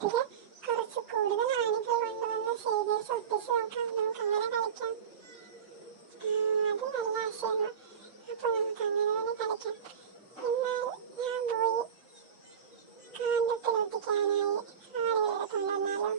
കാന്തത്തില് കുറച്ച് കൂടുതൽ ആണികൾ കൊണ്ടുവന്ന് ശേഖരിച്ച് ഒട്ടിച്ച് നോക്കാം. നമുക്ക് അങ്ങനെ കളിക്കാം. അത് നല്ല ആശയമാണ്. അപ്പൊ നമുക്ക് അങ്ങനെ തന്നെ കളിക്കാം. എന്നാൽ ഞാൻ പോയി കാന്തത്തിൽ ഒട്ടിക്കാനായി ആണികളെ കൊണ്ടുവന്നാലോ?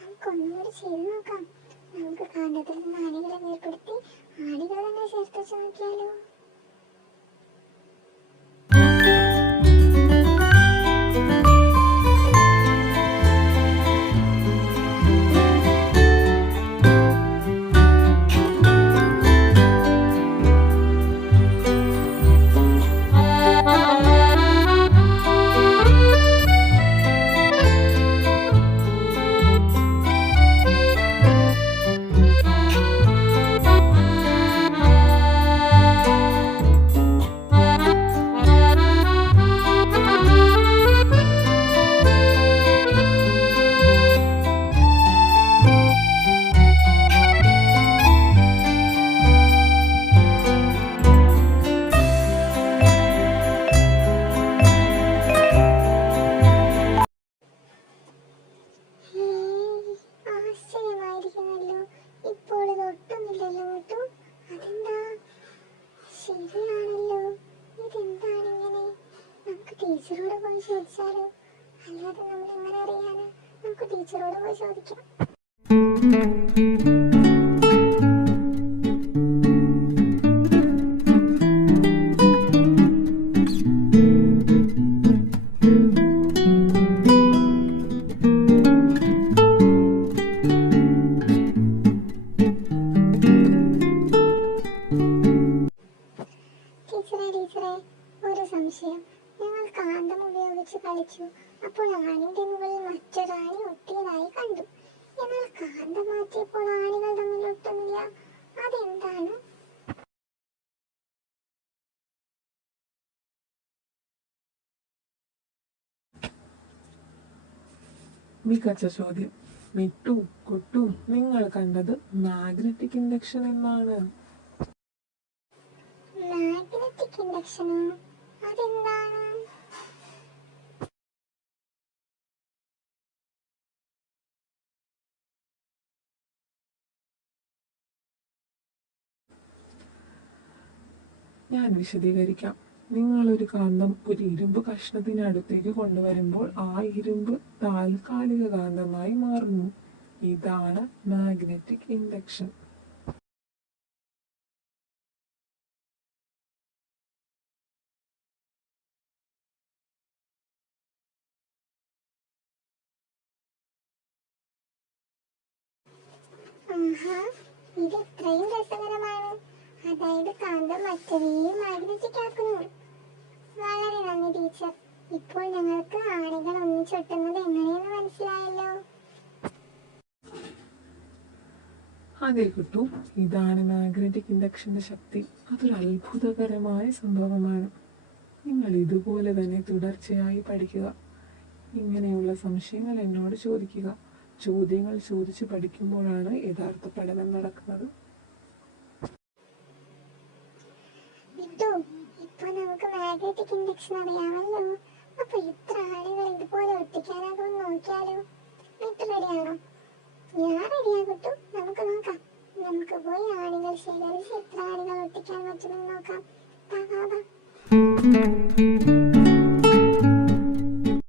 നമുക്കൊന്നുകൂടി ചെയ്ത് നോക്കാം. നമുക്ക് കാന്തത്തിൽ നിന്ന് ആണികളെ വേർപ്പെടുത്തി ആണികൾ തന്നെ ചേർത്ത് വെച്ച് നോക്കിയാലോ? ശരിയാണല്ലോ, ഇതെന്താണിങ്ങനെ? നമുക്ക് ടീച്ചറോട് പോയി ചോദിച്ചാലോ? അല്ലാതെ നമ്മൾ എങ്ങനെ അറിയാന്? നമുക്ക് ടീച്ചറോട് പോയി ചോദിക്കാം. ടീച്ചറെ, ഒരു സംശയം. ഞങ്ങൾ കാന്തം ഉപയോഗിച്ച് കളിച്ചു. അപ്പോൾ ആണിന്റെ മുകളിൽ മറ്റൊരാണി ഒട്ടിയതായി കണ്ടു. എന്നാൽ കാന്തം മാറ്റിയപ്പോൾ ആണികൾ തമ്മിൽ ഒട്ടുന്നില്ല. അതെന്താണ്? മികച്ച ചോദ്യം. മിട്ടു, കുട്ടു, നിങ്ങൾ കണ്ടത് മാഗ്നറ്റിക് ഇൻഡക്ഷൻ എന്നാണ്. മാഗ്നറ്റിക് ഇൻഡക്ഷനോ? അതെന്താണ്? ഞാൻ വിശദീകരിക്കാം. നിങ്ങളൊരു കാന്തം ഒരു ഇരുമ്പ് കഷ്ണത്തിനടുത്തേക്ക് കൊണ്ടുവരുമ്പോൾ ആ ഇരുമ്പ് താൽക്കാലിക കാന്തമായി മാറുന്നു. ഇതാണ് മാഗ്നറ്റിക് ഇൻഡക്ഷൻ. ഇത് ഇത്രയും രസകരമാണ്. അതായത് കാന്തം മറ്റൊരെയും മാഗ്നറ്റിക് ആക്കുന്നു. വളരെ നന്ദി ടീച്ചർ. ഇപ്പോൾ ഞങ്ങൾക്ക് ആണികൾ ഒന്നിച്ചൊട്ടുന്നത് എങ്ങനെയെന്ന് മനസ്സിലായല്ലോ. അതെ കുട്ടു, ഇതാണ് മാഗ്നറ്റിക് ഇൻഡക്ഷന്റെ ശക്തി. അതൊരു അത്ഭുതകരമായ സംഭവമാണ്. നിങ്ങൾ ഇതുപോലെ തന്നെ തുടർച്ചയായി പഠിക്കുക. ഇങ്ങനെയുള്ള സംശയങ്ങൾ എന്നോട് ചോദിക്കുക. ചോദ്യങ്ങൾ ചോദിച്ച് പഠിക്കുമ്പോഴാണ് യഥാർത്ഥ പഠനം നടക്കുന്നത്. ഇപ്പൊ നമുക്ക് മാഗ്നറ്റിക് ഇൻഡക്ഷൻ അറിയാമല്ലോ. അപ്പൊ ഇത്ര ആണികൾ ഇതുപോലെ ഒട്ടിക്കാനാകുമെന്ന് നോക്കിയാലോ? റെഡിയാണോ? ഞാൻ റെഡിയാകട്ടു. നമുക്ക് നോക്കാം. നമുക്ക് പോയി ആണികൾ ശേഖരിച്ച് എത്ര ആണികൾ ഒട്ടിക്കാൻ പറ്റുമെന്ന് നോക്കാം.